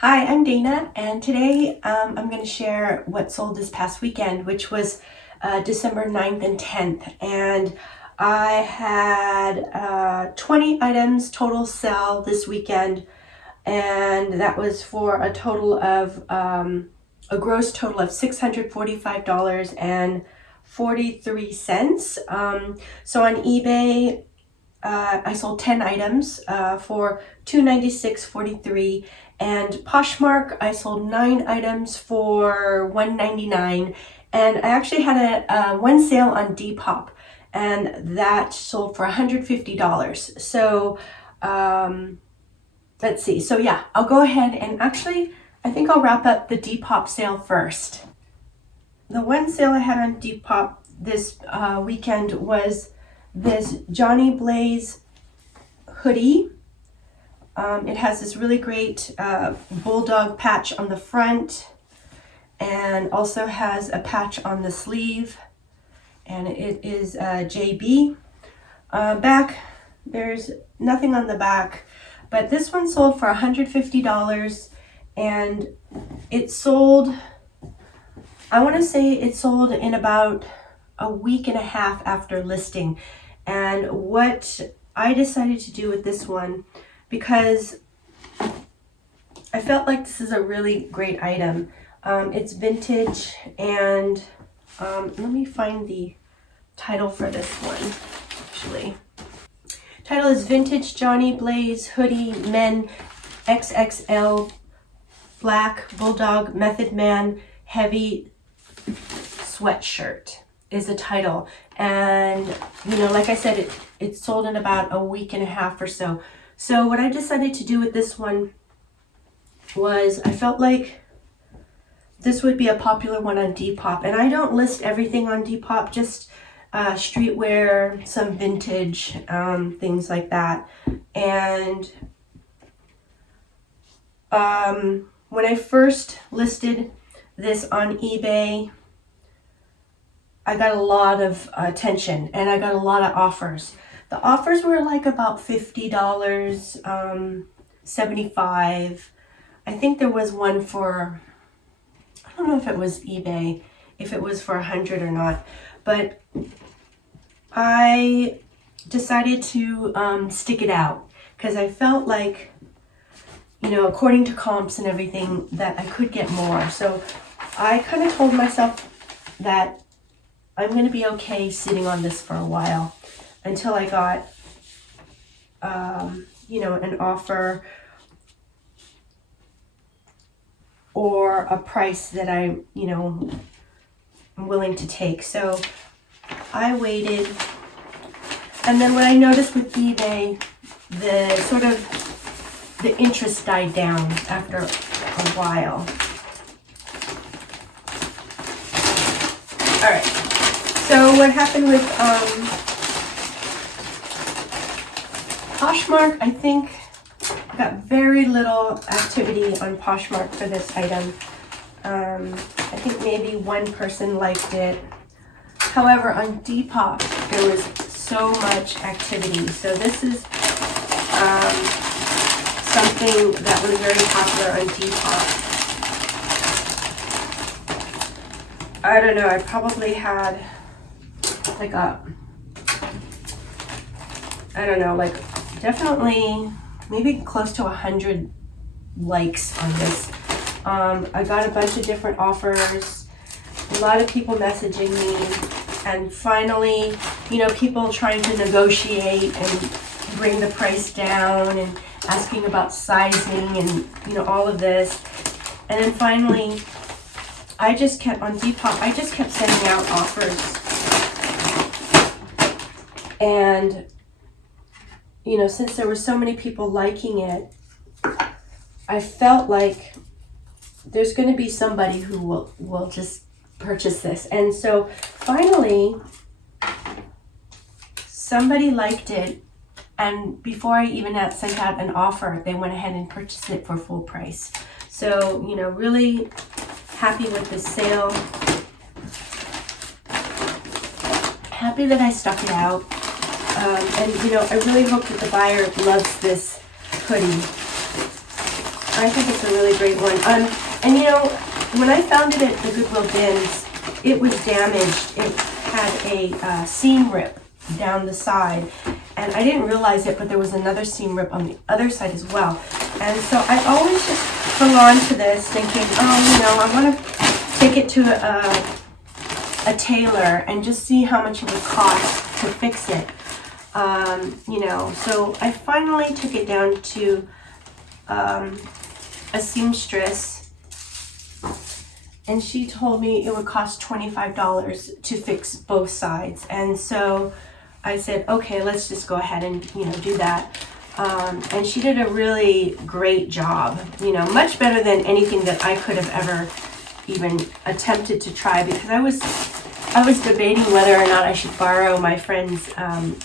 Hi, I'm Dana, and today I'm going to share what sold this past weekend, which was December 9th and 10th. And I had 20 items total sell this weekend, and that was for a total of a gross total of $645.43. So on eBay, I sold 10 items for $296.43, and Poshmark I sold 9 items for $199, and I actually had one sale on Depop, and that sold for $150. So let's see. So yeah, I'll go ahead and actually I think I'll wrap up the Depop sale first. The one sale I had on Depop this weekend was this Johnny Blaze hoodie. It has this really great bulldog patch on the front, and also has a patch on the sleeve, and it is JB. Back, there's nothing on the back, but this one sold for $150, and it sold, I want to say it sold in about a week and a half after listing. And what I decided to do with this one, because I felt like this is a really great item. It's vintage, and let me find the title for this one, actually. Title is Vintage Johnny Blaze Hoodie Men XXL Black Bulldog Method Man Heavy Sweatshirt is the title. And like I said, it sold in about a week and a half or so. So what I decided to do with this one was, I felt like this would be a popular one on Depop, and I don't list everything on Depop, just streetwear, some vintage, things like that. And when I first listed this on eBay, I got a lot of attention, and I got a lot of offers. The offers were like about $50, $75. I think there was one for, I don't know if it was eBay, if it was for $100 or not, but I decided to stick it out, because I felt like, according to comps and everything, that I could get more. So I kind of told myself that I'm going to be okay sitting on this for a while until I got, an offer or a price that I'm willing to take. So I waited, and then what I noticed with eBay, the interest died down after a while. All right. So what happened with Poshmark, I think I got very little activity on Poshmark for this item. I think maybe one person liked it. However, on Depop, there was so much activity. So this is something that was very popular on Depop. I don't know, I probably had like definitely maybe close to 100 likes on this. I got a bunch of different offers, a lot of people messaging me, and finally, people trying to negotiate and bring the price down and asking about sizing and, all of this. And then finally, I just kept sending out offers. And, since there were so many people liking it, I felt like there's going to be somebody who will just purchase this. And so finally, somebody liked it. And before I even sent out an offer, they went ahead and purchased it for full price. So, really happy with this sale. Happy that I stuck it out. And I really hope that the buyer loves this hoodie. I think it's a really great one. And you know, when I found it at the Goodwill bins, it was damaged. It had a seam rip down the side, and I didn't realize it, but there was another seam rip on the other side as well. And so I always just hung on to this thinking, oh, you know, I want to take it to a tailor and just see how much it would cost to fix it. You know, so I finally took it down to a seamstress, and she told me it would cost $25 to fix both sides. And so I said, okay, let's just go ahead and, you know, do that. And she did a really great job, you know, much better than anything that I could have ever even attempted to try, because I was debating whether or not I should borrow my friend's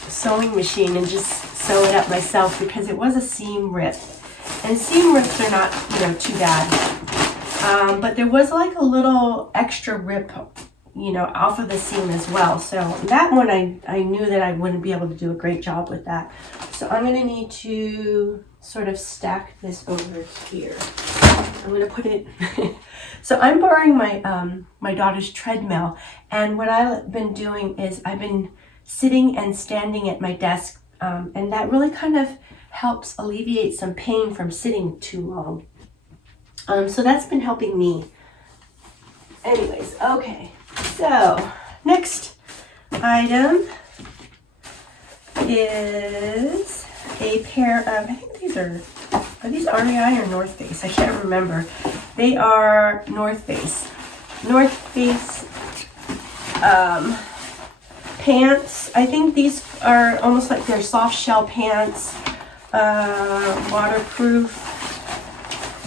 sewing machine and just sew it up myself, because it was a seam rip. And seam rips are not, you know, too bad. But there was like a little extra rip, you know, off of the seam as well. So that one, I knew that I wouldn't be able to do a great job with that. So I'm going to need to sort of stack this over here. I'm going to put it... So I'm borrowing my my daughter's treadmill, and what I've been doing is I've been sitting and standing at my desk, and that really kind of helps alleviate some pain from sitting too long. So that's been helping me. Anyways, okay. So next item is a pair of, I think these are these REI or North Face? I can't remember. They are North Face. North Face pants. I think these are almost like they're soft shell pants, waterproof.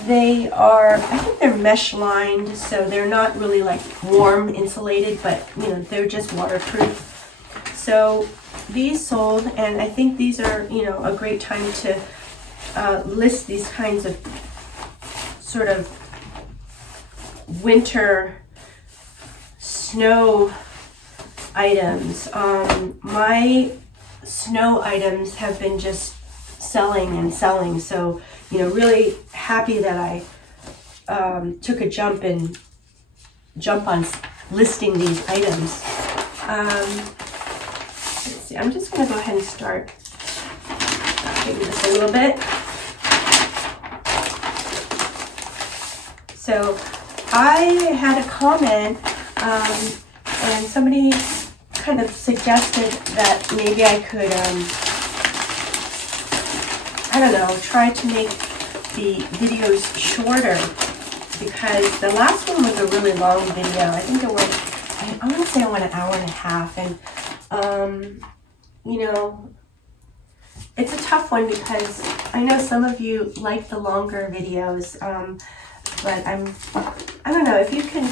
They are, I think they're mesh lined, so they're not really like warm insulated, but you know, they're just waterproof. So these sold, and I think these are, you know, a great time to list these kinds of sort of winter snow items. My snow items have been just selling and selling, so you know, really happy that I took a jump on listing these items. Let's see, I'm just going to go ahead and start taking this a little bit. So I had a comment, and somebody kind of suggested that maybe I could, I don't know, try to make the videos shorter, because the last one was a really long video. I think it was, I want to say I went an hour and a half, and you know, it's a tough one because I know some of you like the longer videos, but I don't know, if you can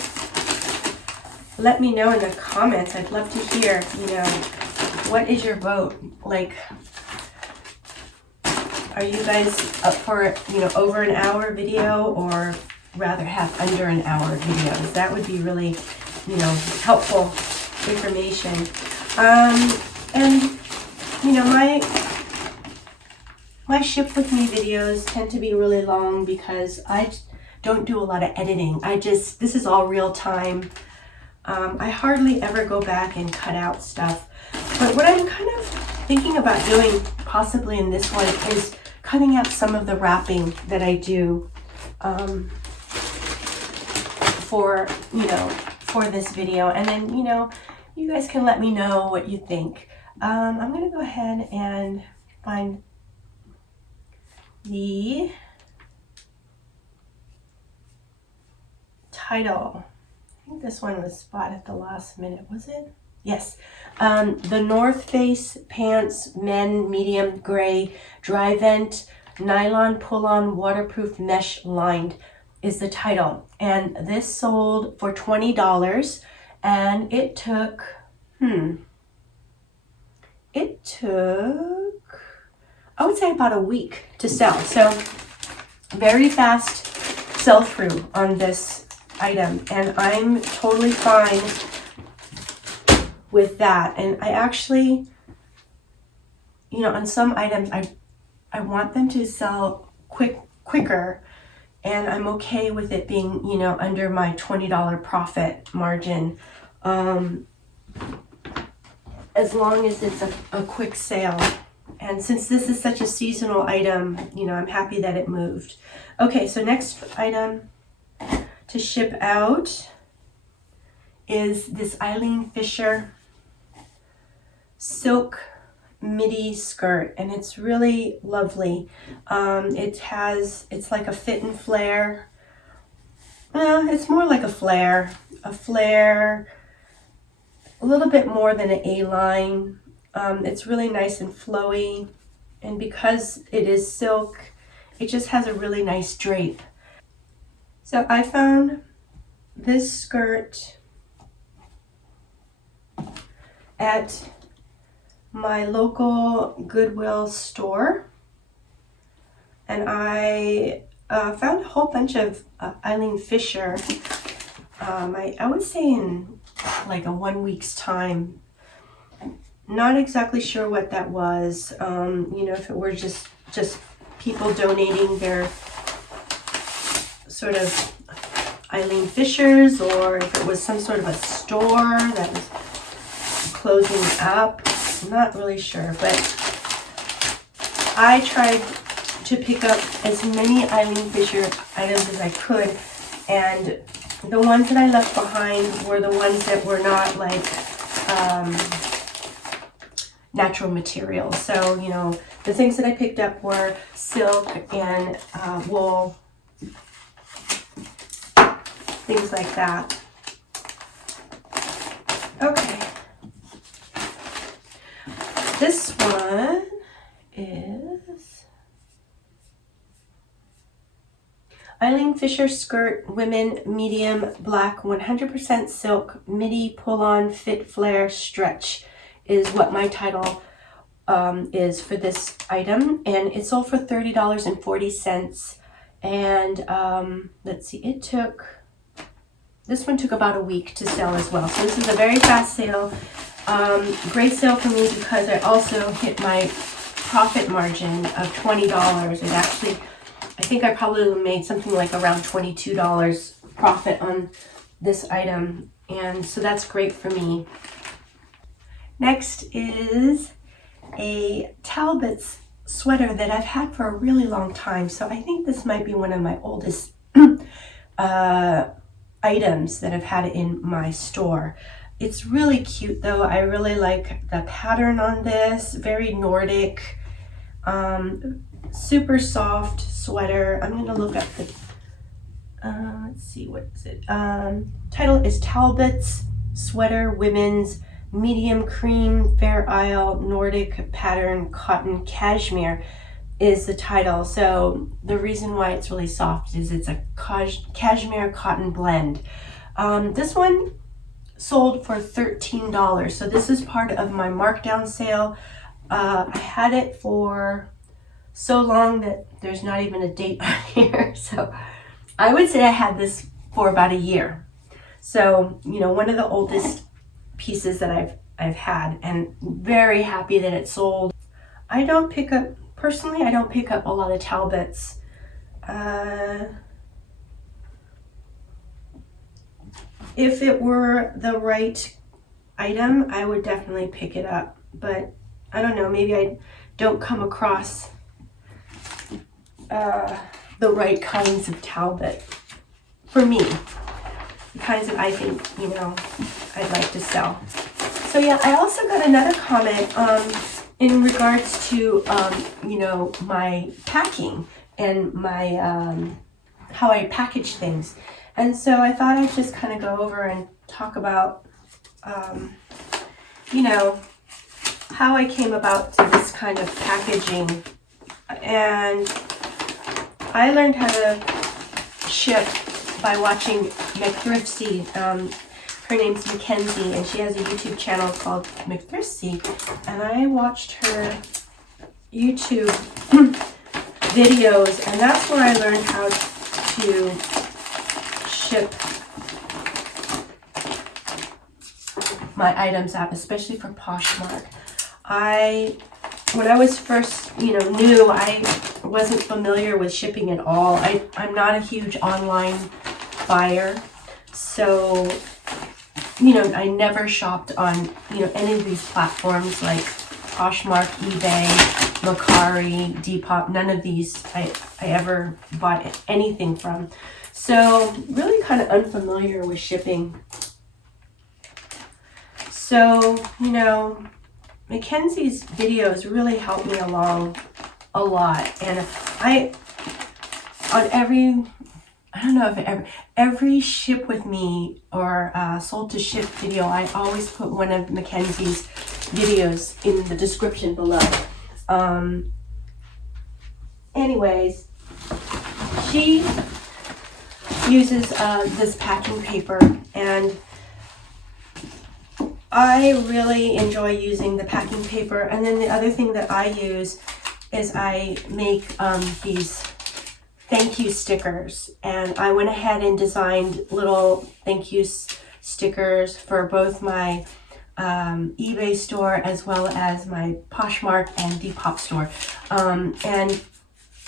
let me know in the comments. I'd love to hear, you know, what is your vote? Like, are you guys up for, you know, over an hour video, or rather have under an hour videos? That would be really, you know, helpful information. And you know, my ship with me videos tend to be really long because I don't do a lot of editing. This is all real time. I hardly ever go back and cut out stuff. But what I'm kind of thinking about doing possibly in this one is cutting out some of the wrapping that I do for, you know, for this video. And then, you know, you guys can let me know what you think. I'm going to go ahead and find the title. I think this one was spotted at the last minute, was it? Yes. The North Face pants, men, medium gray, dry vent, nylon pull-on, waterproof, mesh lined is the title. And this sold for $20, and it took, I would say about a week to sell. So very fast sell through on this item, and I'm totally fine with that. And I actually, you know, on some items I want them to sell quicker, and I'm okay with it being, you know, under my $20 profit margin, as long as it's a quick sale. And since this is such a seasonal item, you know, I'm happy that it moved. Okay, so next item to ship out is this Eileen Fisher silk midi skirt, and it's really lovely. It's like a fit and flare. Well, it's more like a flare, a little bit more than an A-line. It's really nice and flowy, and because it is silk, it just has a really nice drape. So I found this skirt at my local Goodwill store, and I found a whole bunch of Eileen Fisher. I would say in like a 1 week's time. Not exactly sure what that was. You know, if it were just people donating their sort of Eileen Fishers, or if it was some sort of a store that was closing up. I'm not really sure, but I tried to pick up as many Eileen Fisher items as I could, and the ones that I left behind were the ones that were not like natural materials. So, you know, the things that I picked up were silk and wool, things like that. Okay. This one is Eileen Fisher skirt, women, medium, black, 100% silk, midi, pull-on, fit, flare, stretch is what my title is for this item, and it sold for $30.40. And let's see, this one took about a week to sell as well. So this is a very fast sale. Great sale for me because I also hit my profit margin of $20. It actually, I think I probably made something like around $22 profit on this item, and so that's great for me. Next is a Talbot's sweater that I've had for a really long time. So I think this might be one of my oldest items that I've had in my store. It's really cute though. I really like the pattern on this, very Nordic, super soft sweater. I'm going to look up the, let's see, what is it? Title is Talbot's Sweater Women's Medium Cream Fair Isle Nordic Pattern Cotton Cashmere is the title. So the reason why it's really soft is it's a cashmere cotton blend. This one sold for $13. So this is part of my markdown sale. I had it for so long that there's not even a date on here. So I would say I had this for about a year. So, you know, one of the oldest pieces that I've had, and very happy that it sold. I don't pick up a lot of Talbots. If it were the right item, I would definitely pick it up, but I don't know, maybe I don't come across the right kinds of Talbot for me, the kinds that I think, you know, I'd like to sell. So yeah, I also got another comment in regards to you know, my packing and my how I package things. And so I thought I'd just kind of go over and talk about you know, how I came about to this kind of packaging. And I learned how to ship by watching McThriftsy. Her name's Mackenzie, and she has a YouTube channel called McThriftsy. And I watched her YouTube videos, and that's where I learned how to ship my items out, especially for Poshmark. I when I was first, new, I wasn't familiar with shipping at all. I'm not a huge online buyer. So, I never shopped on, any of these platforms like Poshmark, eBay, Mercari, Depop. None of these I ever bought anything from. So really kind of unfamiliar with shipping. So, Mackenzie's videos really helped me along a lot. And on every ship with me or sold to ship video, I always put one of Mackenzie's videos in the description below. Anyways, she uses this packing paper, and I really enjoy using the packing paper. And then the other thing that I use is I make these thank you stickers, and I went ahead and designed little thank you stickers for both my eBay store as well as my Poshmark and Depop store. And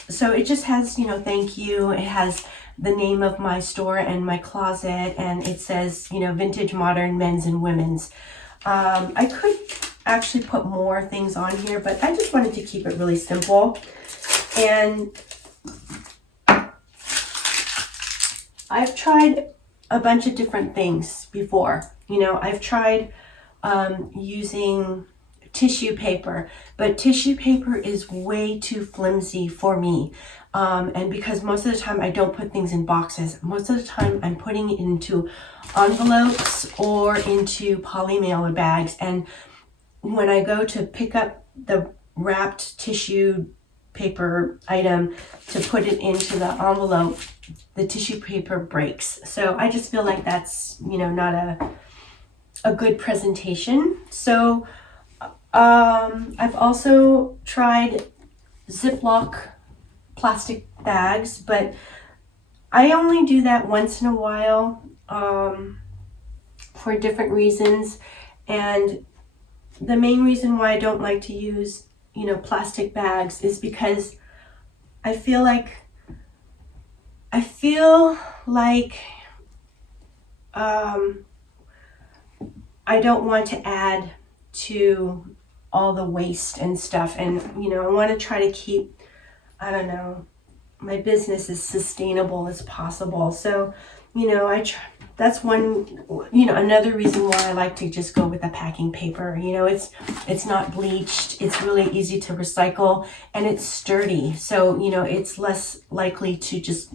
so it just has, thank you. It has the name of my store and my closet, and it says, vintage, modern, men's and women's. I could actually put more things on here, but I just wanted to keep it really simple. And I've tried a bunch of different things before. I've tried using tissue paper, but tissue paper is way too flimsy for me. And because most of the time I don't put things in boxes, most of the time I'm putting it into envelopes or into poly mailer bags. And when I go to pick up the wrapped tissue paper item to put it into the envelope, the tissue paper breaks. So I just feel like that's, not a good presentation. So I've also tried Ziploc plastic bags, but I only do that once in a while for different reasons. And the main reason why I don't like to use, plastic bags is because I feel like I don't want to add to all the waste and stuff. And, I want to try to keep, my business as sustainable as possible. So, that's one, another reason why I like to just go with the packing paper. It's not bleached, it's really easy to recycle, and it's sturdy. So, it's less likely to just,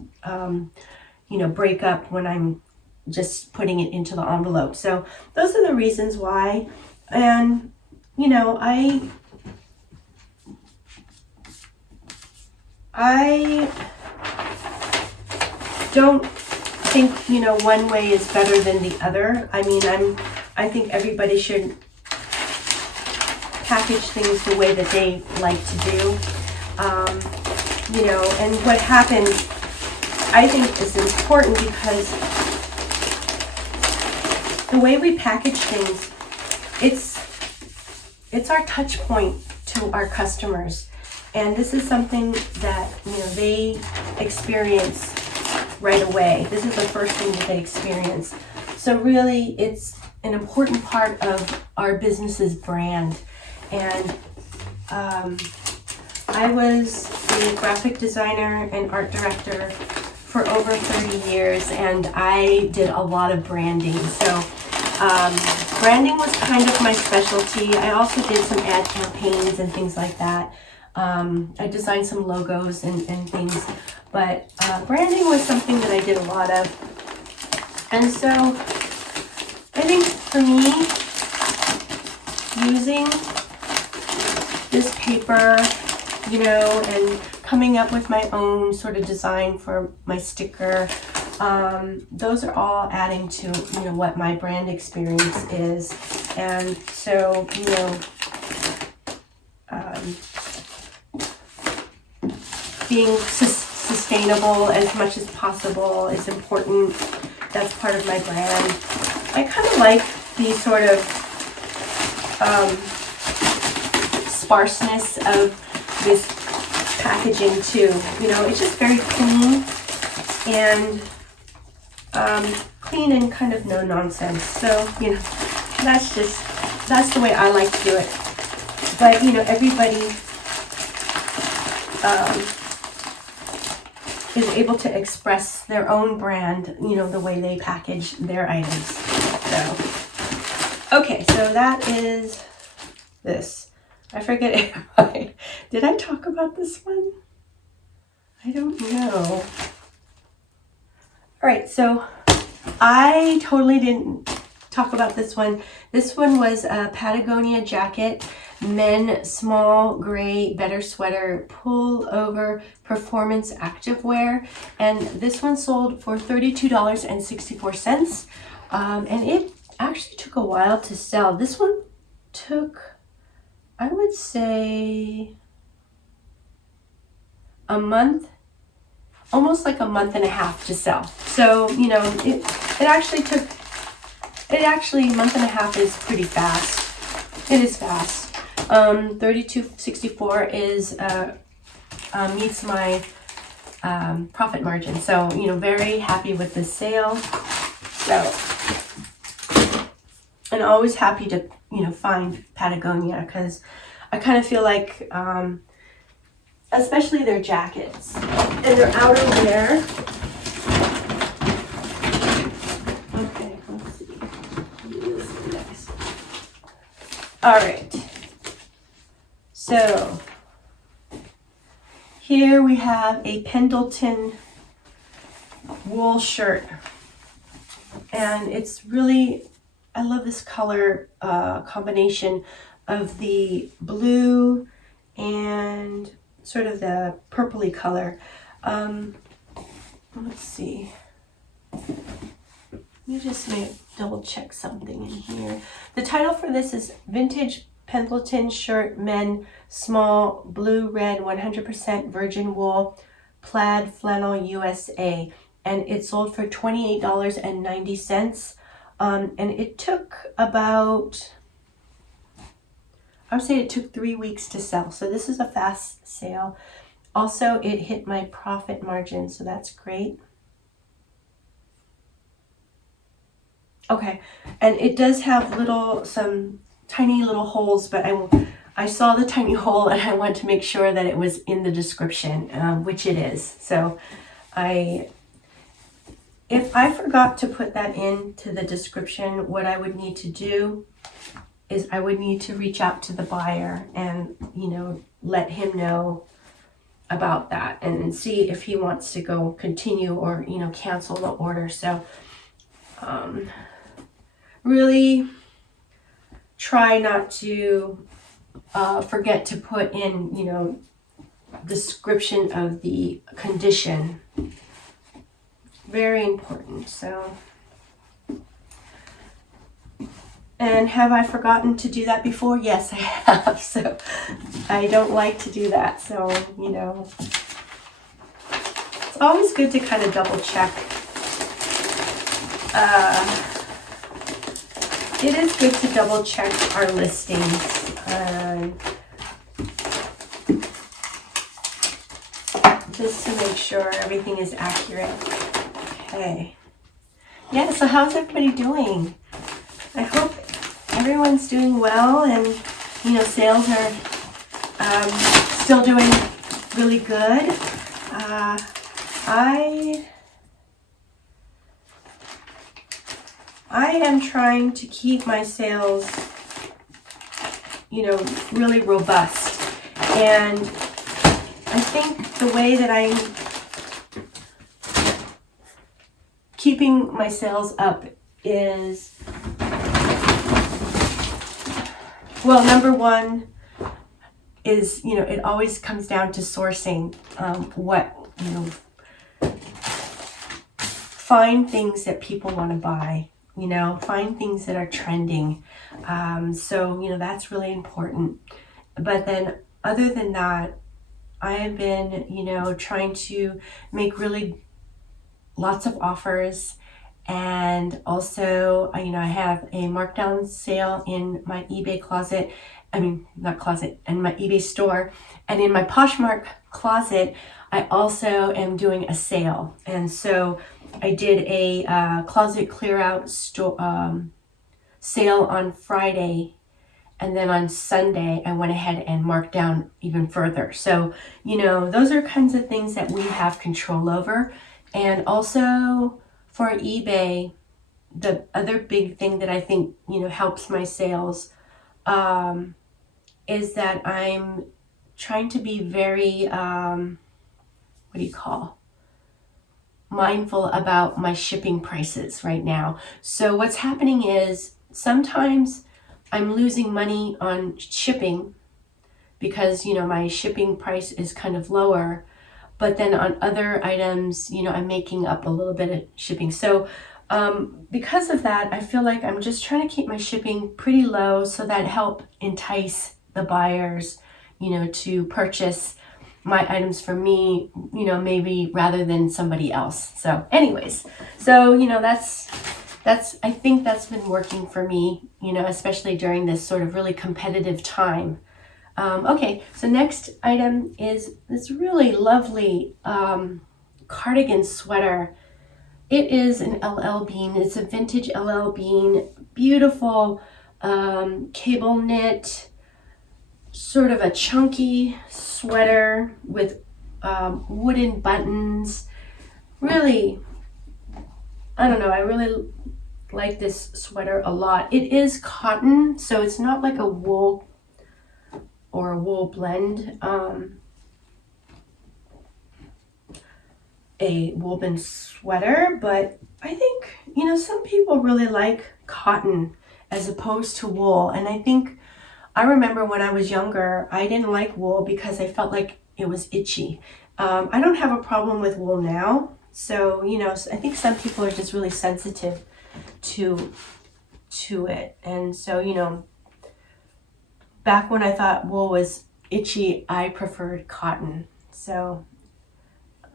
break up when I'm just putting it into the envelope. So those are the reasons why. And, I don't think, one way is better than the other. I think everybody should package things the way that they like to do. And what happens, I think, is important because the way we package things, it's our touch point to our customers. And this is something that, they experience right away. This is the first thing that they experience. So really, it's an important part of our business's brand. And I was a graphic designer and art director for over 30 years, and I did a lot of branding. So branding was kind of my specialty. I also did some ad campaigns and things like that. I designed some logos and things, but branding was something that I did a lot of. And so I think for me, using this paper, and coming up with my own sort of design for my sticker, those are all adding to, what my brand experience is. And so, being sustainable as much as possible is important. That's part of my brand. I kind of like these sort of sparseness of this packaging too. You know, it's just very clean and clean and kind of no nonsense. So, you know, that's the way I like to do it. But, you know, everybody is able to express their own brand, you know, the way they package their items. So, okay, so that is this. I forget if did I talk about this one? I don't know. All right, so I totally didn't talk about this one. This one was a Patagonia jacket, men small gray better sweater pull over performance activewear, and this one sold for $32.64. And it actually took a while to sell. This one took, I would say, a month, almost like a month and a half to sell. So, you know, it actually, a month and a half is pretty fast. It is fast. $32.64 is, meets my, profit margin. So, you know, very happy with this sale. So, and always happy to, you know, find Patagonia, because I kind of feel like, especially their jackets and their outerwear. Okay, let's see. Do this one next. All right. So here we have a Pendleton wool shirt, and it's really, I love this color combination of the blue and sort of the purpley color. Let's see. Let me just double check something in here. The title for this is Vintage Pendleton Shirt Men Small Blue Red 100% Virgin Wool Plaid Flannel USA. And it sold for $28.90. And it took about, I would say it took 3 weeks to sell. So this is a fast sale. Also, it hit my profit margin, so that's great. Okay, and it does have some tiny little holes, but I saw the tiny hole and I want to make sure that it was in the description, which it is. So if I forgot to put that into the description, what I would need to do is I would need to reach out to the buyer and, you know, let him know about that and see if he wants to go continue or, you know, cancel the order. So really try not to forget to put in, you know, description of the condition. Very important. So, and have I forgotten to do that before? Yes, I have. So I don't like to do that. So, you know, it's always good to kind of double check. It is good to double check our listings. Just to make sure everything is accurate. Okay. Yeah, so how's everybody doing? I hope everyone's doing well, and, you know, sales are still doing really good. I am trying to keep my sales, you know, really robust. And I think the way that I'm keeping my sales up is, well, number one is, you know, it always comes down to sourcing what, you know, find things that people want to buy. You know, find things that are trending. So, you know, that's really important. But then other than that, I have been, you know, trying to make really lots of offers. And also, you know, I have a markdown sale in my eBay closet. I mean, not closet, and my eBay store. And in my Poshmark closet, I also am doing a sale. And so I did a closet clear out sale on Friday. And then on Sunday, I went ahead and marked down even further. So, those are kinds of things that we have control over. And also for eBay, the other big thing that I think, helps my sales is that I'm trying to be very, mindful about my shipping prices right now. So what's happening is sometimes I'm losing money on shipping because, my shipping price is kind of lower, but then on other items, I'm making up a little bit of shipping. So because of that, I feel like I'm just trying to keep my shipping pretty low so that help entice the buyers, to purchase my items from me, maybe rather than somebody else. So anyways, that's I think that's been working for me, especially during this sort of really competitive time. Okay, so next item is this really lovely cardigan sweater. It is an LL Bean. It's a vintage LL Bean, beautiful cable knit, sort of a chunky sweater with wooden buttons. Really, I don't know, I really like this sweater a lot. It is cotton, so it's not like a wool or a wool blend, a woven sweater, but I think, some people really like cotton as opposed to wool. And I remember when I was younger, I didn't like wool because I felt like it was itchy. I don't have a problem with wool now. So, I think some people are just really sensitive to it. And so, back when I thought wool was itchy, I preferred cotton. So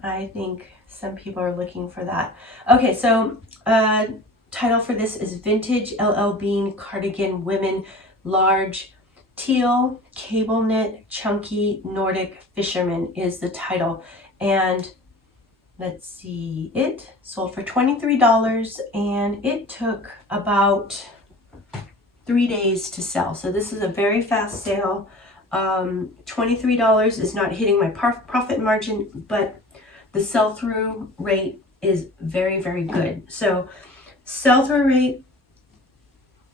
I think some people are looking for that. Okay, so title for this is Vintage LL Bean Cardigan Women Large Teal Cable Knit Chunky Nordic Fisherman is the title. And let's see, it sold for $23 and it took about 3 days to sell. So this is a very fast sale. $23 is not hitting my profit margin, but the sell-through rate is very, very good. So sell-through rate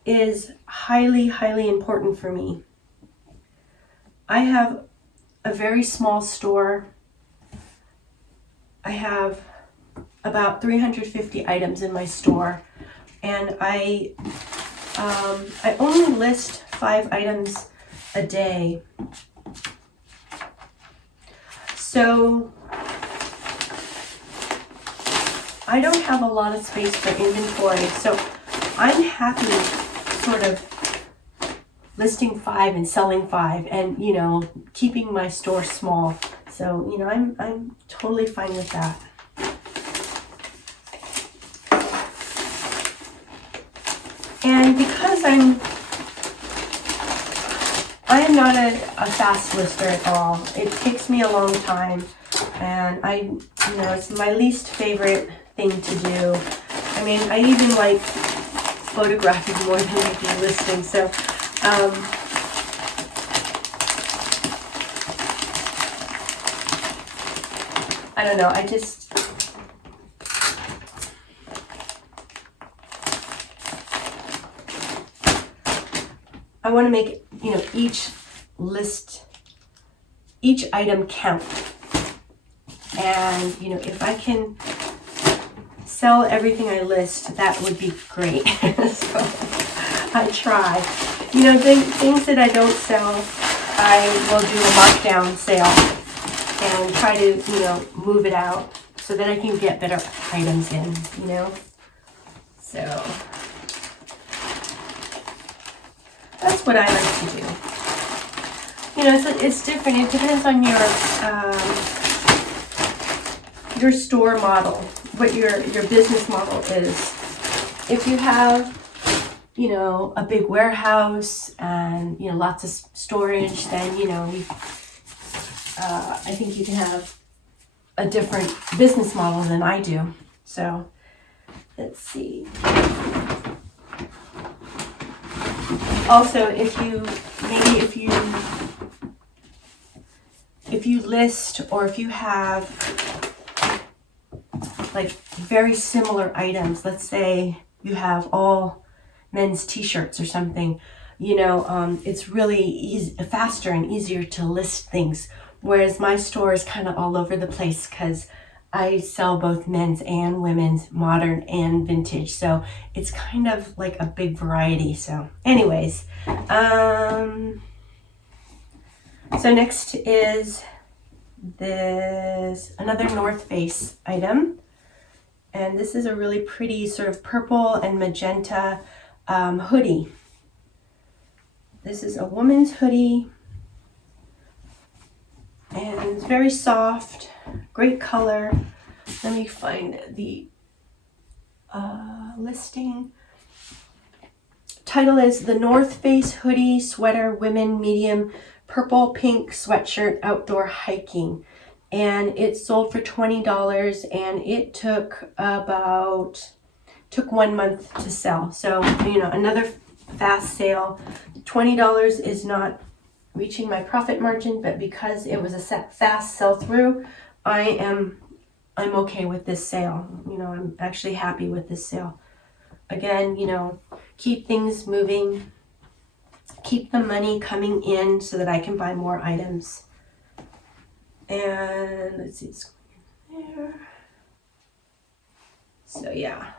is highly, highly important for me. I have a very small store. I have about 350 items in my store, and I only list 5 items a day. So I don't have a lot of space for inventory, so I'm happy sort of listing 5 and selling 5 and, keeping my store small. So, I'm totally fine with that. And because I am not a fast lister at all. It takes me a long time, and it's my least favorite thing to do. I mean, I even like photographing more than I do listing. So, I don't know. I want to make, each item count. And, if I can sell everything I list, that would be great. So I try. Things that I don't sell, I will do a markdown sale and try to, move it out so that I can get better items in, So that's what I like to do. It's different. It depends on your store model, what your business model is. If you have you know, a big warehouse and, you know, lots of storage, then, you know, I think you can have a different business model than I do. So let's see. Also, if you list, or if you have like very similar items, let's say you have all men's t-shirts or something, you know, it's really faster and easier to list things. Whereas my store is kind of all over the place because I sell both men's and women's, modern and vintage. So it's kind of like a big variety. So anyways, so next is another North Face item. And this is a really pretty sort of purple and magenta hoodie. This is a woman's hoodie. And it's very soft, great color. Let me find the listing. Title is The North Face Hoodie Sweater Women Medium Purple Pink Sweatshirt Outdoor Hiking. And it sold for $20, and it took 1 month to sell. So, you know, another fast sale. $20 is not reaching my profit margin, but because it was a fast sell through, I'm okay with this sale. You know, I'm actually happy with this sale. Again, you know, keep things moving, keep the money coming in so that I can buy more items. And let's see, it's going in there. So yeah.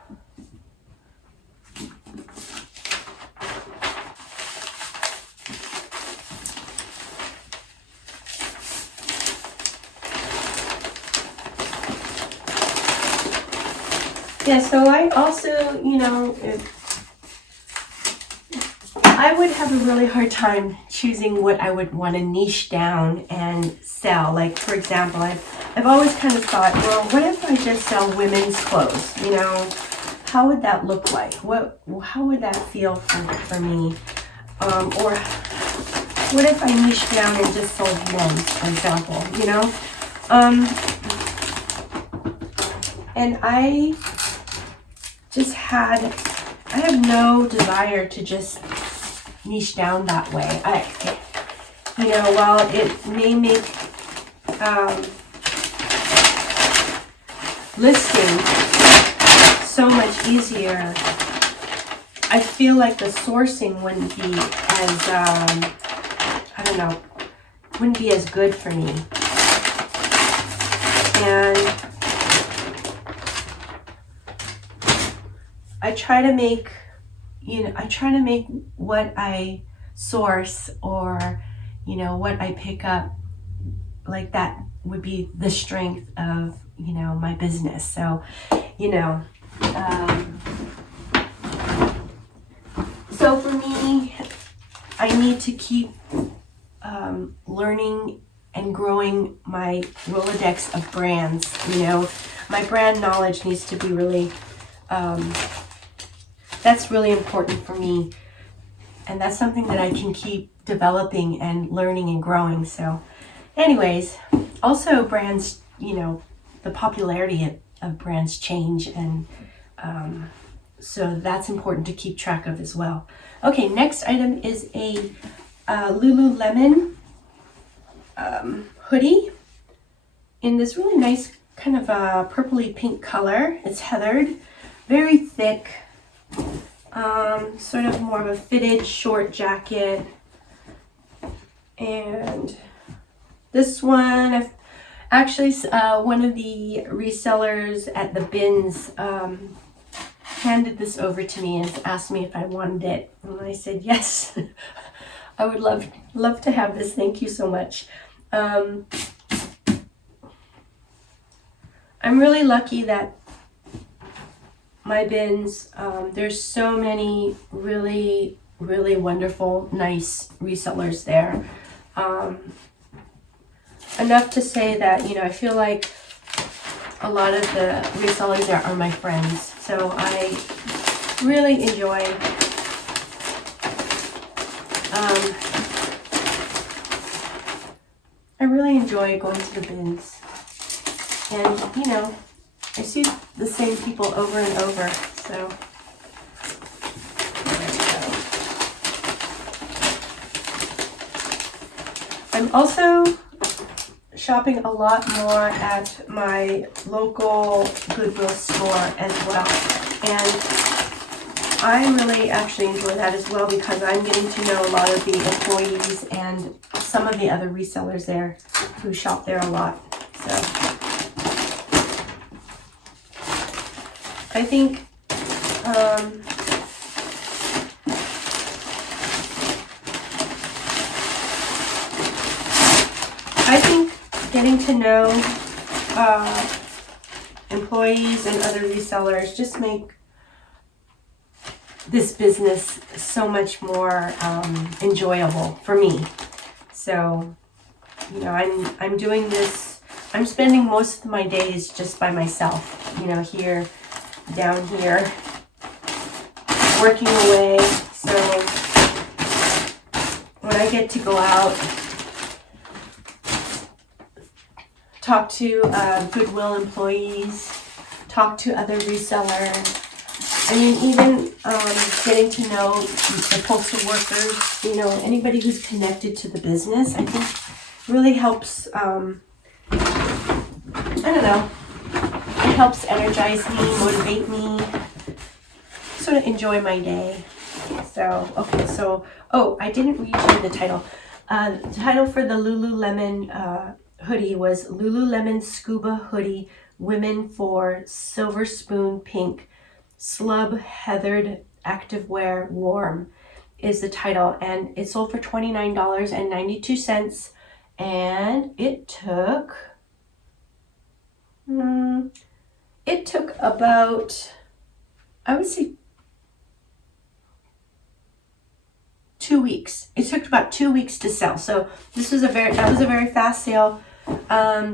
Yeah, so I also, you know, I would have a really hard time choosing what I would want to niche down and sell. Like, for example, I've always kind of thought, well, what if I just sell women's clothes? You know, how would that look like? How would that feel for me? Or what if I niched down and just sold men's, for example, you know? And I have no desire to just niche down that way. You know, while it may make listing so much easier, I feel like the sourcing wouldn't be as, wouldn't be as good for me. And I try to make what I source, or, you know, what I pick up, like that would be the strength of, you know, my business. So, you know, so for me, I need to keep learning and growing my Rolodex of brands. You know, my brand knowledge needs to be really, that's really important for me. And that's something that I can keep developing and learning and growing. So anyways, also brands, you know, the popularity of brands change, and so that's important to keep track of as well. Okay, next item is a Lululemon hoodie in this really nice kind of a purpley pink color. It's heathered, very thick, sort of more of a fitted short jacket. And this one, actually one of the resellers at the bins handed this over to me and asked me if I wanted it, and I said yes. I would love to have this. Thank you so much. I'm really lucky that my bins, there's so many really, really wonderful, nice resellers there. Enough to say that, you know, I feel like a lot of the resellers there are my friends. So I really enjoy I really enjoy going to the bins. And, you know, I see the same people over and over, so. There we go. I'm also shopping a lot more at my local Goodwill store as well. And I really actually enjoy that as well because I'm getting to know a lot of the employees and some of the other resellers there who shop there a lot. So I think getting to know employees and other resellers just make this business so much more enjoyable for me. So, you know, I'm doing this, I'm spending most of my days just by myself, you know, here, down here, working away. So when I get to go out, talk to Goodwill employees, talk to other resellers, I mean, even getting to know the postal workers, you know, anybody who's connected to the business, I think really helps, I don't know, it helps energize me, motivate me, sort of enjoy my day. So, okay, so, oh, I didn't read you the title. The title for the Lululemon hoodie was Lululemon Scuba Hoodie Women for Silver Spoon Pink Slub Heathered Activewear Warm is the title, and it sold for $29.92, and it took about, I would say, 2 weeks. It took about 2 weeks to sell. So that was a very fast sale.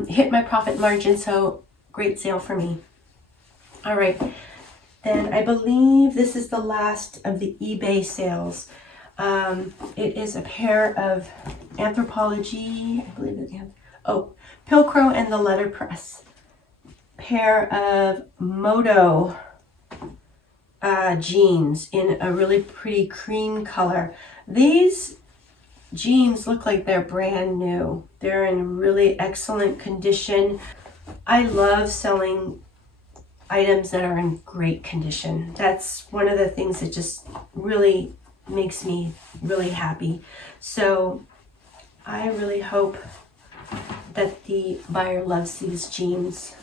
Hit my profit margin, so great sale for me. All right. Then I believe this is the last of the eBay sales. It is a pair of Anthropologie, I believe it's Pilcrow and the Letterpress. Pair of Moto jeans in a really pretty cream color. These jeans look like they're brand new. They're in really excellent condition. I love selling items that are in great condition. That's one of the things that just really makes me really happy. So I really hope that the buyer loves these jeans.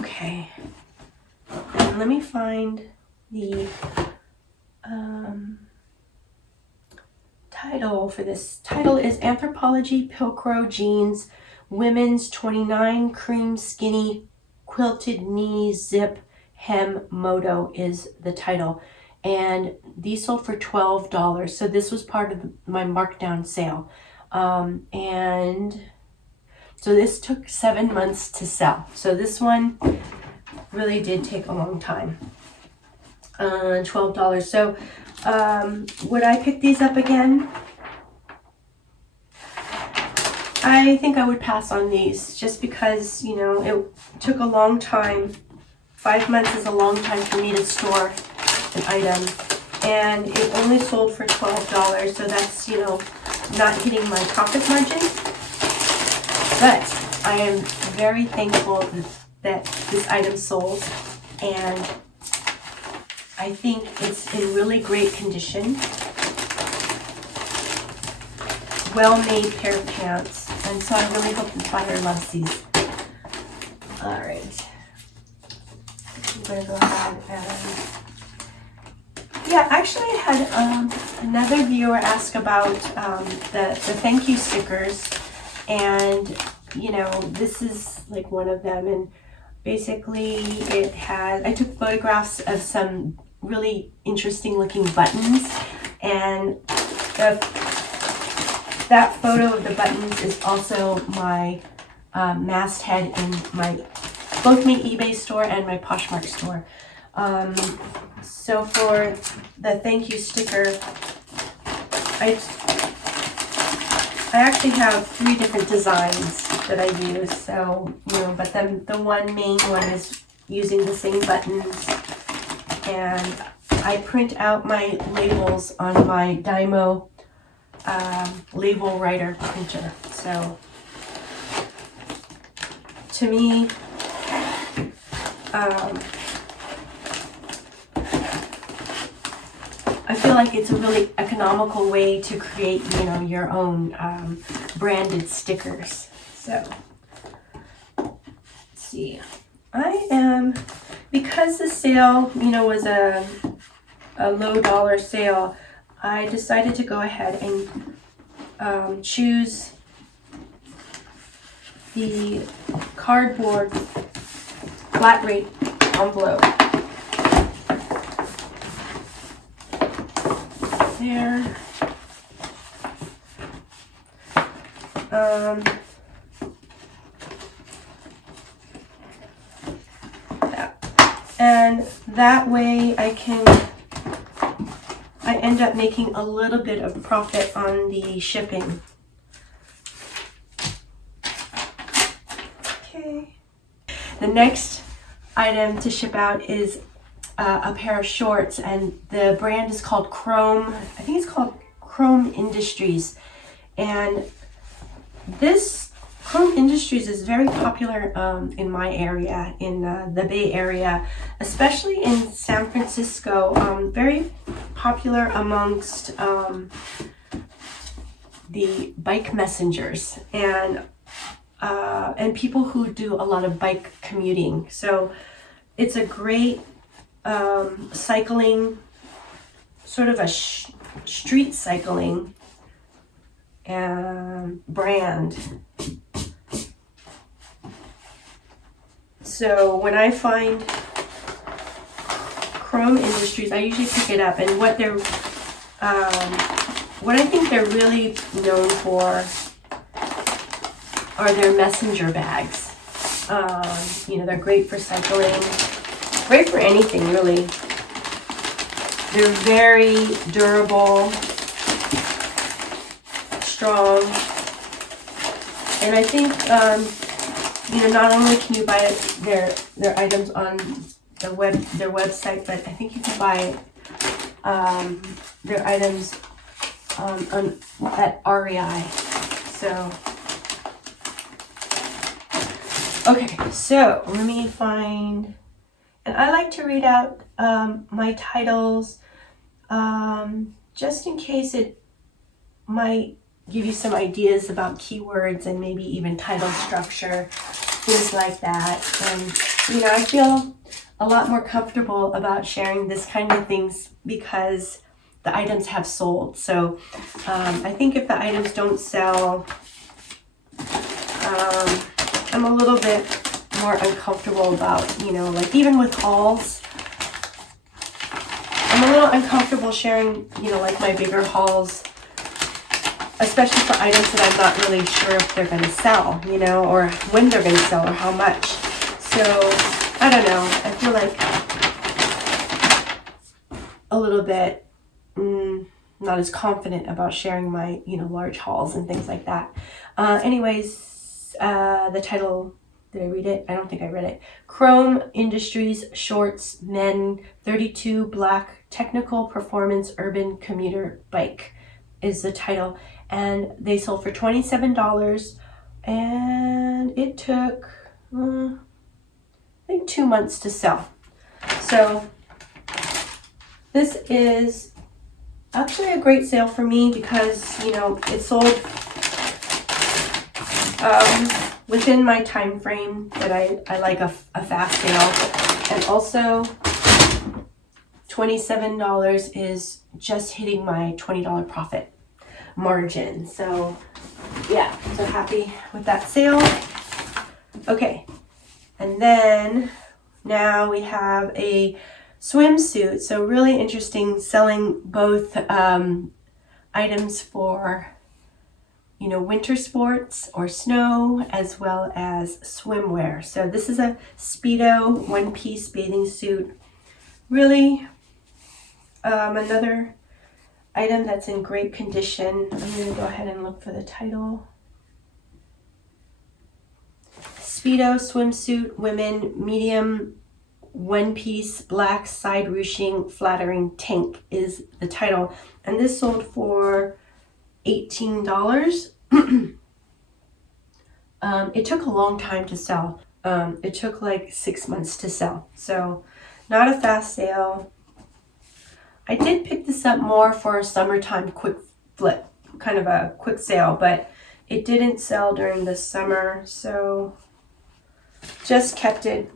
Okay, and let me find the title for this. Title is Anthropologie Pilcrow Jeans Women's 29 Cream Skinny Quilted Knee Zip Hem Moto is the title, and these sold for $12. So this was part of my markdown sale, and so this took 7 months to sell. So this one really did take a long time. $12. So would I pick these up again? I think I would pass on these just because, you know, it took a long time. 5 months is a long time for me to store an item, and it only sold for $12. So that's, you know, not hitting my profit margin. But I am very thankful that this item sold, and I think it's in really great condition. Well-made pair of pants, and so I really hope the buyer loves these. All right, I'm gonna go ahead and actually I had another viewer ask about the thank you stickers, and you know, this is like one of them, and basically it has, I took photographs of some really interesting looking buttons, and that photo of the buttons is also my masthead in both my eBay store and my Poshmark store. So for the thank you sticker, I actually have 3 different designs that I use, so, but then the one main one is using the same buttons, and I print out my labels on my Dymo label writer printer. So to me, I feel like it's a really economical way to create, your own branded stickers. So let's see. Because the sale, was a low dollar sale, I decided to go ahead and choose the cardboard flat rate envelope. There. And that way I end up making a little bit of profit on the shipping. Okay. The next item to ship out is a pair of shorts, and the brand is called Chrome. I think it's called Chrome Industries. And this Chrome Industries is very popular in my area, in the Bay Area, especially in San Francisco. Very popular amongst the bike messengers and people who do a lot of bike commuting. So it's a great cycling, sort of a street cycling brand. So when I find Chrome Industries, I usually pick it up, and what I think they're really known for are their messenger bags. They're great for cycling, great for anything really. They're very durable, strong, and I think not only can you buy their items on their website, but I think you can buy their items at REI. So okay, so let me find, and I like to read out my titles just in case it might give you some ideas about keywords and maybe even title structure, things like that. And I feel a lot more comfortable about sharing this kind of things because the items have sold. So I think if the items don't sell, I'm a little bit more uncomfortable about, like even with hauls, I'm a little uncomfortable sharing, like my bigger hauls, especially for items that I'm not really sure if they're going to sell, or when they're going to sell or how much. So, I don't know. I feel like a little bit not as confident about sharing my, large hauls and things like that. Anyways, the title, did I read it? I don't think I read it. Chrome Industries Shorts Men 32 Black Technical Performance Urban Commuter Bike is the title. And they sold for $27, and it took, I think 2 months to sell. So this is actually a great sale for me because, it sold within my time frame that I like a fast sale. And also $27 is just hitting my $20 profit margin. So yeah, so happy with that sale. Okay, and then now we have a swimsuit. So really interesting, selling both items for winter sports or snow, as well as swimwear. So this is a Speedo one-piece bathing suit. Really another item that's in great condition. I'm going to go ahead and look for the title. Speedo swimsuit women medium one piece black side ruching flattering tank is the title. And this sold for $18. It took a long time to sell. It took like 6 months to sell. So not a fast sale. I did pick this up more for a summertime quick flip, kind of a quick sale, but it didn't sell during the summer, so just kept it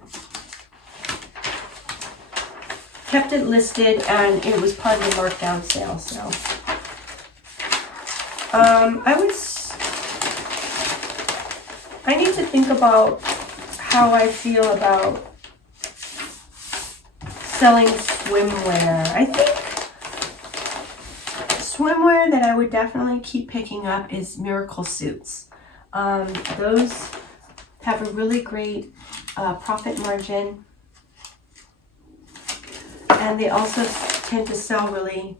listed, and it was part of the markdown sale. So I need to think about how I feel about selling swimwear. I think swimwear that I would definitely keep picking up is Miracle Suits. Those have a really great profit margin, and they also tend to sell really,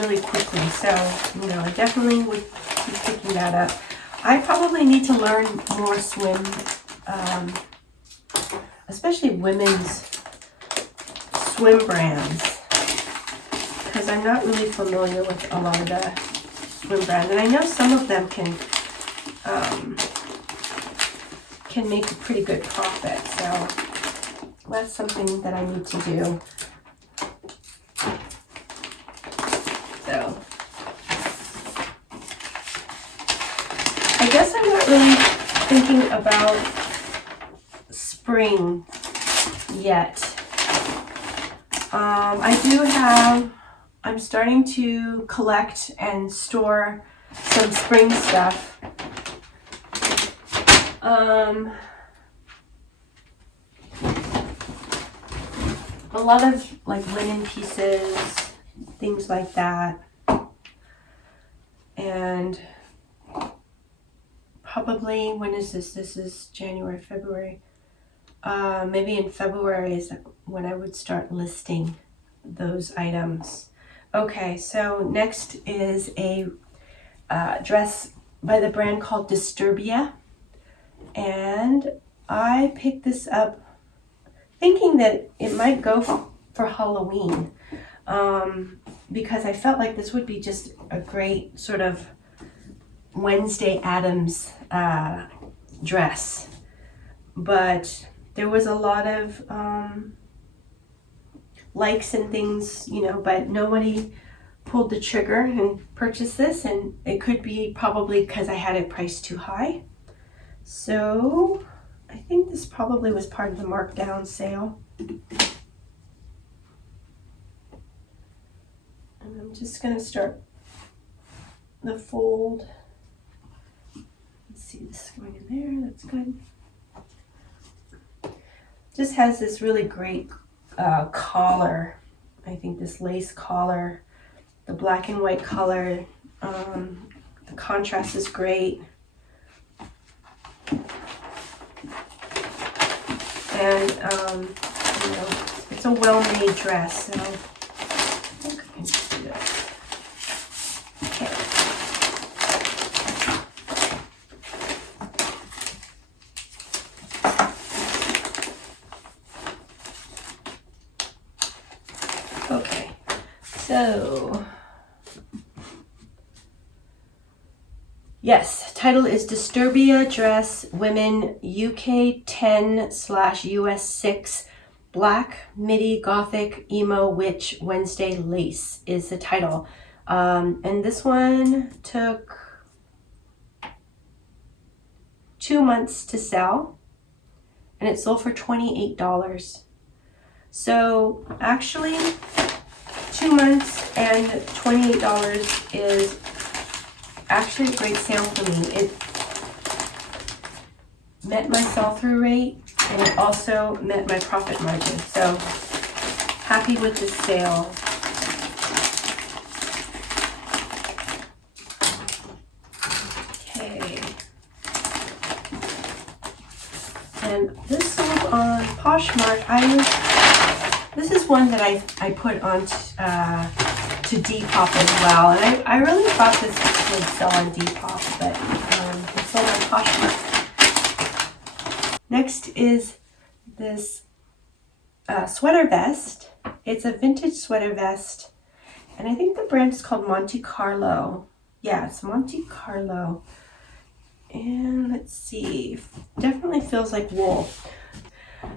really quickly. So, I definitely would keep picking that up. I probably need to learn more swim, especially women's swim brands, because I'm not really familiar with a lot of the swim brands, and I know some of them can make a pretty good profit. So that's something that I need to do. So I guess I'm not really thinking about spring yet. I'm starting to collect and store some spring stuff. A lot of like linen pieces, things like that. And probably, when is this? This is January, February. Maybe in February is when I would start listing those items. Okay, so next is a dress by the brand called Disturbia. And I picked this up thinking that it might go for Halloween, because I felt like this would be just a great sort of Wednesday Addams dress. But there was a lot of likes and things, but nobody pulled the trigger and purchased this, and it could be probably because I had it priced too high. So I think this probably was part of the markdown sale. And I'm just going to start the fold. Let's see, this is going in there. That's good. Just has this really great collar. I think this lace collar, the black and white color, the contrast is great. And it's a well-made dress, so I think I can just do this. Okay, so yes, title is Disturbia Dress Women UK 10/US 6 Black Midi Gothic Emo Witch Wednesday Lace is the title. And this one took 2 months to sell, and it sold for $28. So actually 2 months and $28 is actually a great sale for me. It met my sell-through rate, and it also met my profit margin. So happy with this sale. Okay. And this sold on Poshmark. This is one that I put on to Depop as well. And I really thought this would sell on Depop, but it sold on Poshmark. Next is this sweater vest. It's a vintage sweater vest, and I think the brand is called Monte Carlo. Yeah, it's Monte Carlo. And let's see, definitely feels like wool.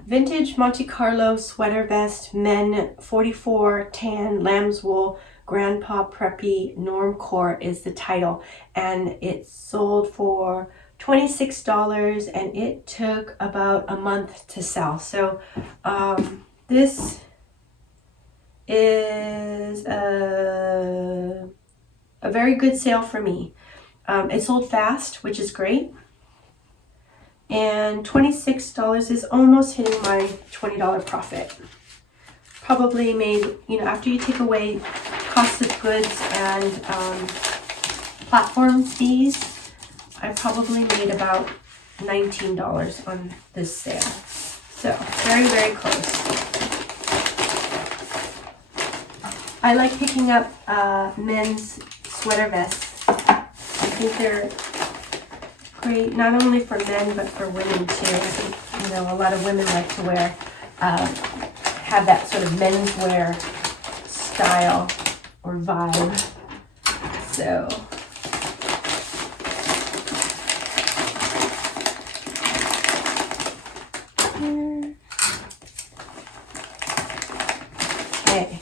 Vintage Monte Carlo sweater vest, men 44, tan, lamb's wool, grandpa preppy, normcore is the title, and it sold for $26, and it took about a month to sell. So this is a very good sale for me. It sold fast, which is great. And $26 is almost hitting my $20 profit. Probably made, after you take away cost of goods and platform fees, I probably made about $19 on this sale. So very, very close. I like picking up men's sweater vests. I think they're great, not only for men, but for women too. I think, a lot of women like to wear, have that sort of menswear style or vibe. So, okay.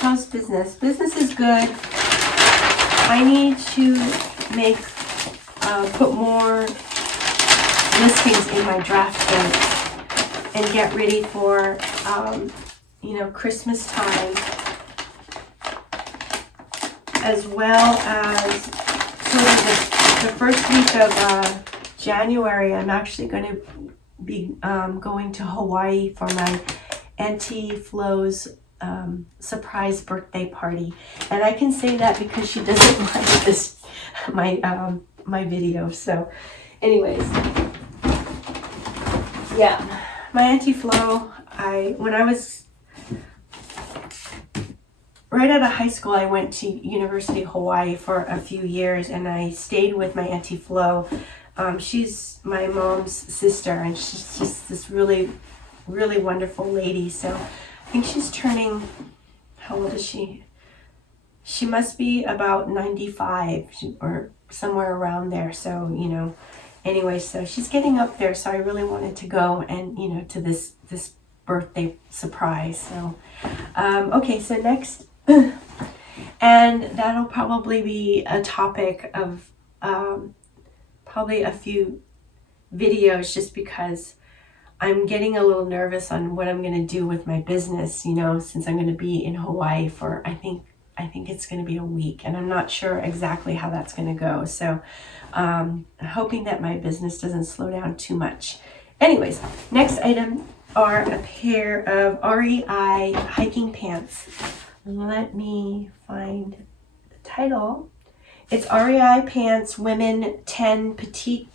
How's business? Business is good. I need to put more listings in my draft boats and get ready for, Christmas time, as well as sort of the first week of January. I'm actually going to be going to Hawaii for my Auntie Flo's surprise birthday party, and I can say that because she doesn't like this my video. So anyways, yeah, my Auntie Flo, when I was right out of high school, I went to University of Hawaii for a few years, and I stayed with my Auntie Flo. She's my mom's sister, and she's just this really, really wonderful lady. So I think she's turning, how old is she? She must be about 95 or somewhere around there. So, anyway, so she's getting up there. So I really wanted to go and, to this birthday surprise. So, okay, so next, and that'll probably be a topic of probably a few videos, just because I'm getting a little nervous on what I'm going to do with my business, since I'm going to be in Hawaii for, I think it's going to be a week, and I'm not sure exactly how that's going to go. So I'm hoping that my business doesn't slow down too much. Anyways, next item are a pair of REI hiking pants. Let me find the title. It's REI pants, women 10 petite,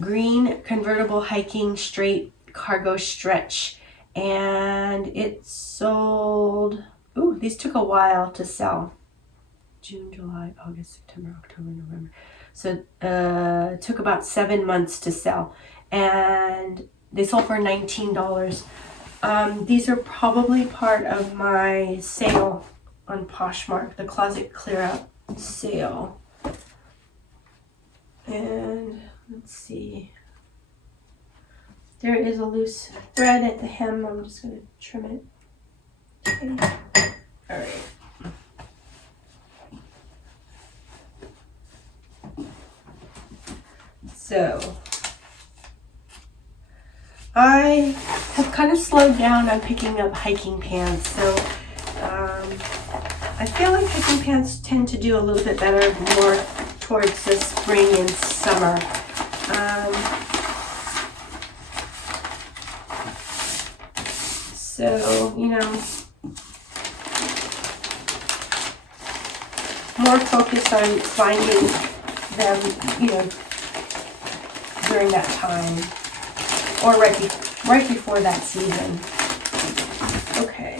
green convertible hiking straight cargo stretch, and it sold, these took a while to sell. June, July, August, September, October, November. So it took about 7 months to sell, and they sold for $19. These are probably part of my sale on Poshmark, the closet clear out sale. And let's see, there is a loose thread at the hem. I'm just going to trim it. Okay. All right. So I have kind of slowed down on picking up hiking pants. So I feel like hiking pants tend to do a little bit better more towards the spring and summer. So, more focused on finding them, during that time, or right before that season. Okay.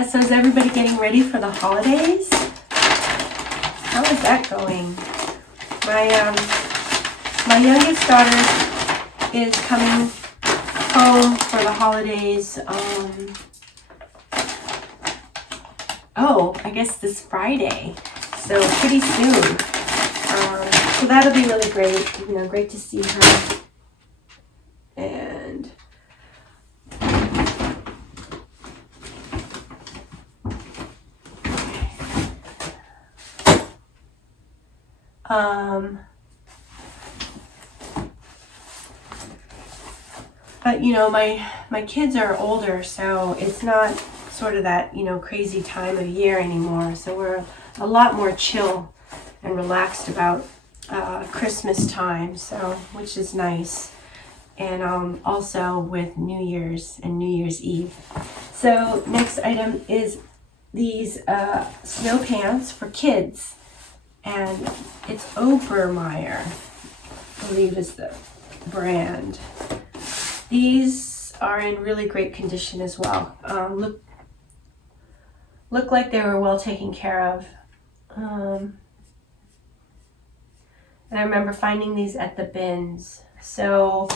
Yeah, so is everybody getting ready for the holidays? How is that going? My youngest daughter is coming home for the holidays. I guess this Friday. So pretty soon. So that'll be really great. You know, great to see her. And but you know, my kids are older, so it's not sort of that, you know, crazy time of year anymore. So we're a lot more chill and relaxed about Christmas time, so which is nice. And also with New Year's and New Year's Eve. So next item is these snow pants for kids, and it's Obermeyer, I believe is the brand. These are in really great condition as well. Look like they were well taken care of. And I remember finding these at the bins. So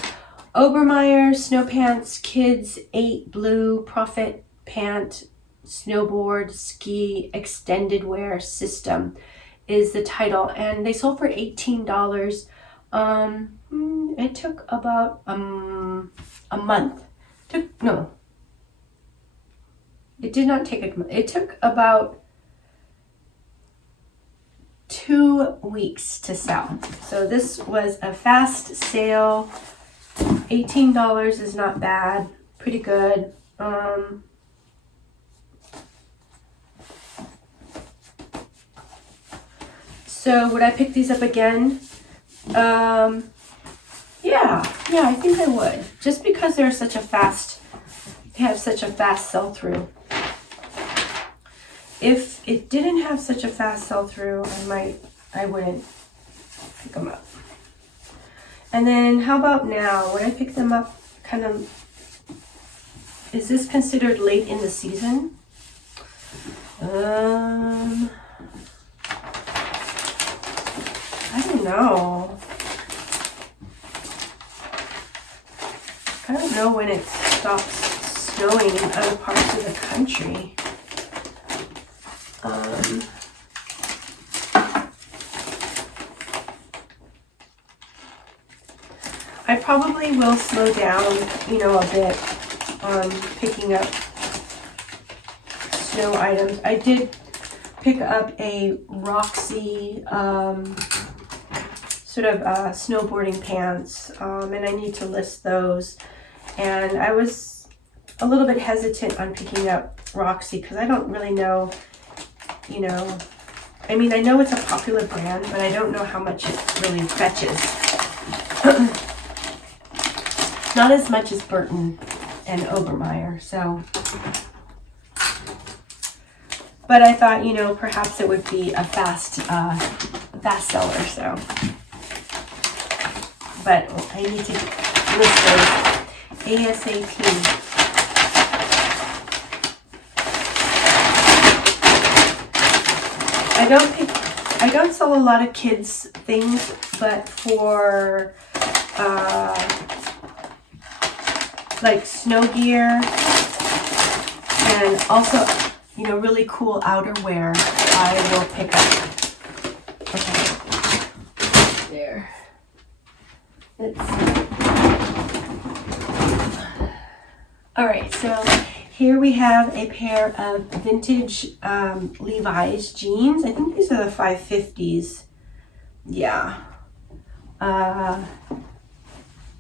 Obermeyer snow pants, kids 8 blue profit pant, snowboard ski extended wear system is the title, and they sold for $18. It took about a month. It did not take a month. It took about 2 weeks to sell. So this was a fast sale. $18 is not bad. Pretty good. So would I pick these up again? Yeah, I think I would. Just because they have such a fast sell-through. If it didn't have such a fast sell-through, I wouldn't pick them up. And then how about now? Would I pick them up kind of, is this considered late in the season? I don't know. I don't know when it stops snowing in other parts of the country. I probably will slow down, you know, a bit on picking up snow items. I did pick up a Roxy sort of snowboarding pants, and I need to list those. And I was a little bit hesitant on picking up Roxy because I don't really know, you know, I mean, I know it's a popular brand, but I don't know how much it really fetches. Not as much as Burton and Obermeyer, so. But I thought, you know, perhaps it would be a fast seller, so. But I need to list those ASAP. I don't sell a lot of kids things, but for like snow gear and also, you know, really cool outerwear, I will pick up. Okay. There. All right, so here we have a pair of vintage Levi's jeans. I think these are the 550s. Yeah.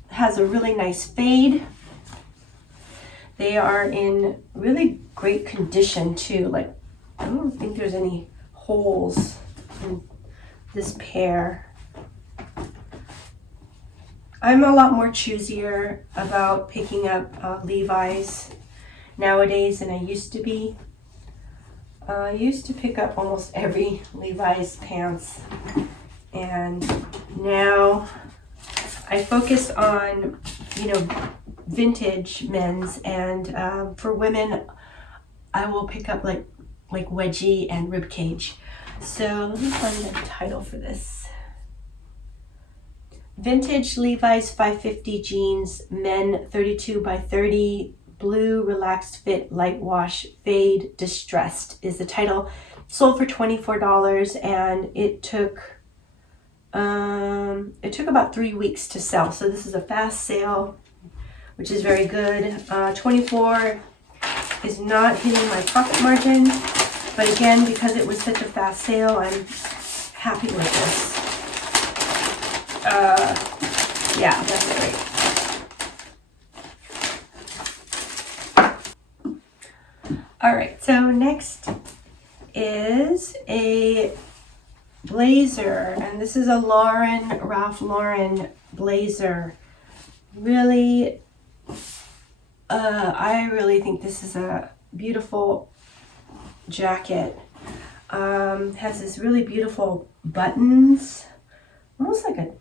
Has a really nice fade. They are in really great condition too. Like, I don't think there's any holes in this pair. I'm a lot more choosier about picking up Levi's nowadays than I used to be. I used to pick up almost every Levi's pants, and now I focus on, you know, vintage men's, and for women I will pick up like wedgie and rib cage. So let me find the title for this. Vintage Levi's 550 jeans, men 32 by 30, blue relaxed fit, light wash, fade, distressed is the title. Sold for $24, and it took about 3 weeks to sell. So this is a fast sale, which is very good. 24 is not hitting my profit margin, but again, because it was such a fast sale, I'm happy with this. Yeah, that's great. All right, so next is a blazer, and this is a Ralph Lauren blazer. Really, I really think this is a beautiful jacket. Has this really beautiful buttons, almost like a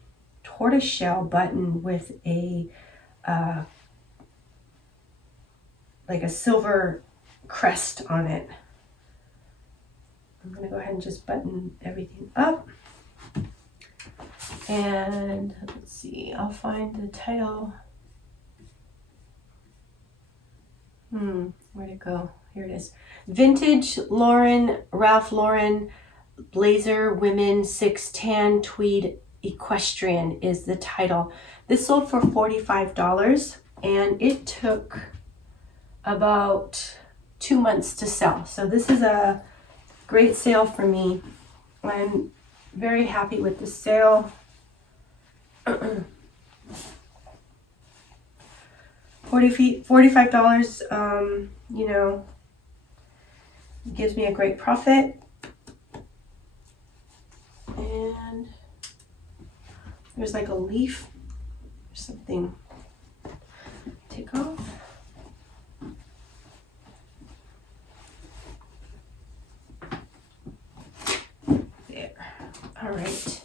tortoiseshell button with a like a silver crest on it. I'm gonna go ahead and just button everything up. And let's see, I'll find the title. Where'd it go? Here it is. Vintage Ralph Lauren blazer, women 6 tan tweed equestrian is the title. This sold for $45, and it took about 2 months to sell. So this is a great sale for me. I'm very happy with the sale. $45, you know, gives me a great profit. And there's like a leaf or something. Take off. There. All right.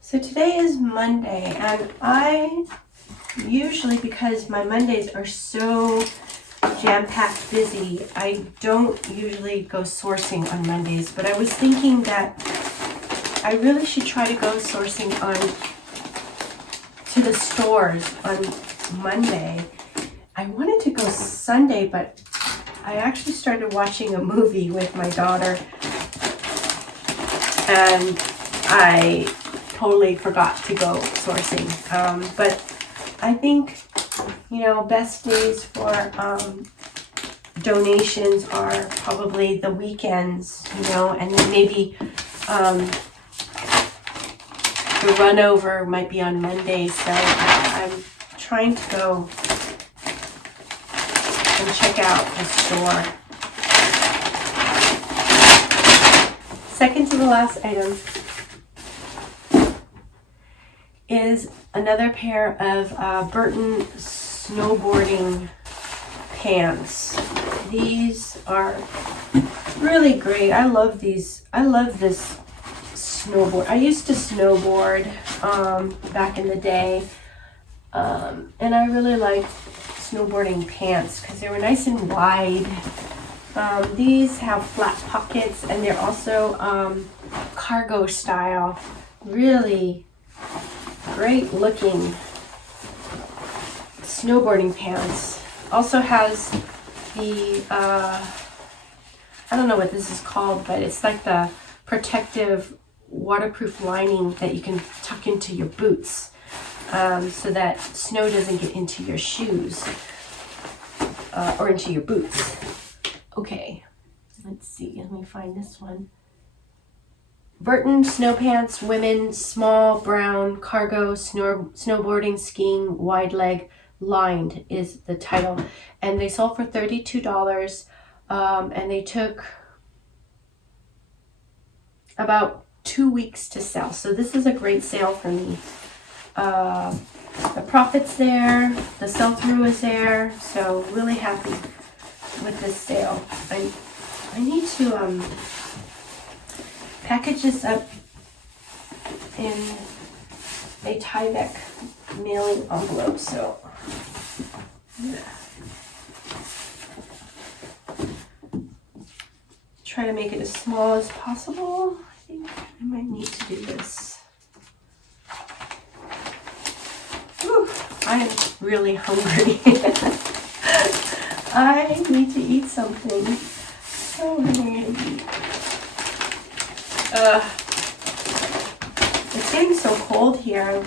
So today is Monday, and I usually, because my Mondays are so jam-packed busy, I don't usually go sourcing on Mondays, but I was thinking that I really should try to go sourcing to the stores on Monday. I wanted to go Sunday, but I actually started watching a movie with my daughter, and I totally forgot to go sourcing. But I think, you know, best days for donations are probably the weekends, you know, and then maybe the run over might be on Monday. So I'm trying to go and check out the store. Second to the last item is another pair of Burton snowboarding pants. These are really great. I love these. I love this snowboard. I used to snowboard back in the day, and I really like snowboarding pants because they were nice and wide. These have flat pockets, and they're also cargo style. Really great looking snowboarding pants. Also has the I don't know what this is called, but it's like the protective waterproof lining that you can tuck into your boots, so that snow doesn't get into your shoes or into your boots. Okay, let's see, let me find this one. Burton snow pants, women, small, brown, cargo, snowboarding, skiing, wide leg, lined is the title. And they sold for $32, and they took about 2 weeks to sell. So this is a great sale for me. The profit's there, the sell-through is there, so really happy with this sale. I need to package this up in a Tyvek mailing envelope, so I'm gonna try to make it as small as possible. I think I might need to do this. Whew, I am really hungry. I need to eat something. So what am I gonna eat? It's getting so cold here.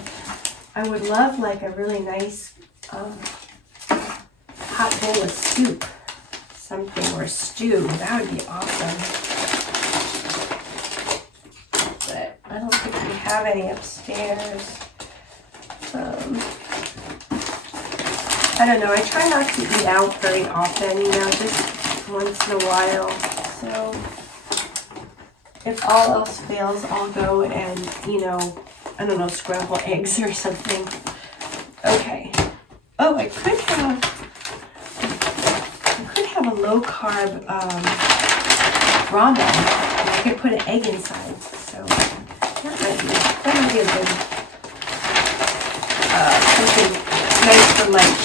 I would love like a really nice hot bowl of soup, something, or stew. That would be awesome. But I don't think we have any upstairs. I don't know. I try not to eat out very often, you know, just once in a while. So if all else fails, I'll go and, you know, I don't know, scramble eggs or something. Okay. Oh, I could have a low carb ramen, and I could put an egg inside. So that might be a good something nice for lunch.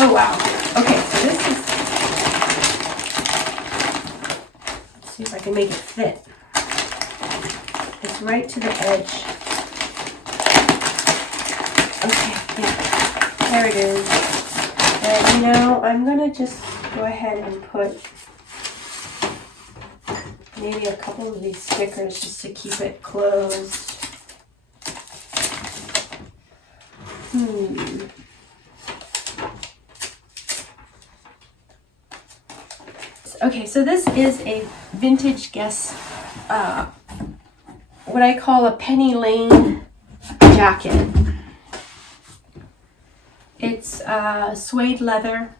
Oh wow. Okay, so this is. Let's see if I can make it fit. It's right to the edge. Okay, yeah, there it is. And you know, I'm gonna just go ahead and put maybe a couple of these stickers just to keep it closed. Okay, so this is a vintage Guess, what I call a Penny Lane jacket. It's suede leather,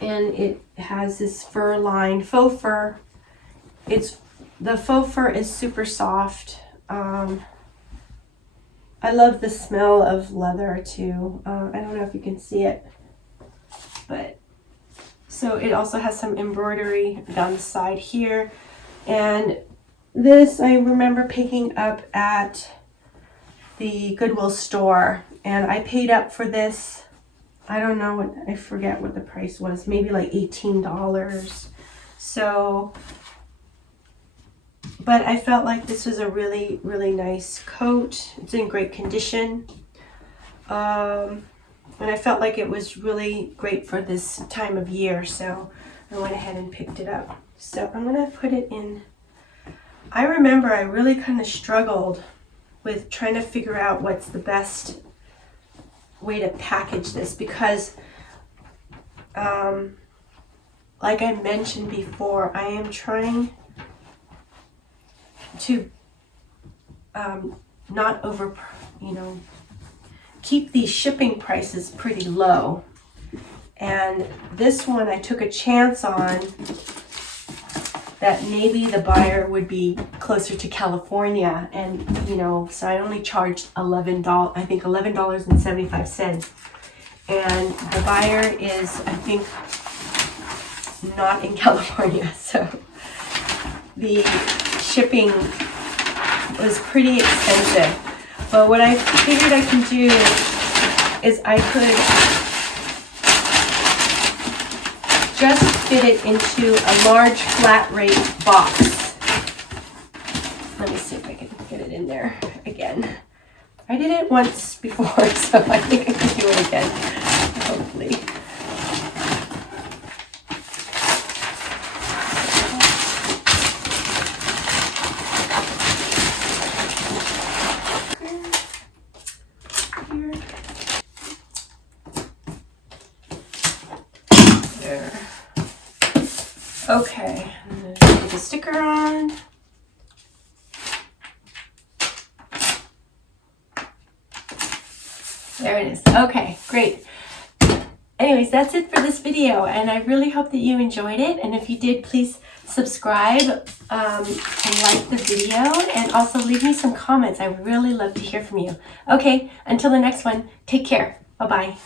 and it has this fur line, faux fur. The faux fur is super soft. I love the smell of leather too. I don't know if you can see it, but so it also has some embroidery down the side here. And this I remember picking up at the Goodwill store, and I paid up for this. I don't know I forget what the price was, maybe like $18. So, but I felt like this was a really, really nice coat. It's in great condition. And I felt like it was really great for this time of year, so I went ahead and picked it up. So I'm gonna put it in. I remember I really kind of struggled with trying to figure out what's the best way to package this, because like I mentioned before, I am trying to not keep these shipping prices pretty low. And this one I took a chance on that maybe the buyer would be closer to California, and so I only charged $11, I think $11.75. And the buyer is, I think, not in California, so the shipping was pretty expensive. But what I figured I can do is I could just fit it into a large flat rate box. Let me see if I can get it in there again. I did it once before, so I think I can do it again, hopefully. Okay, I'm going to put the sticker on. There it is. Okay, great. Anyways, that's it for this video, and I really hope that you enjoyed it. And if you did, please subscribe and like the video, and also leave me some comments. I would really love to hear from you. Okay, until the next one, take care. Bye-bye.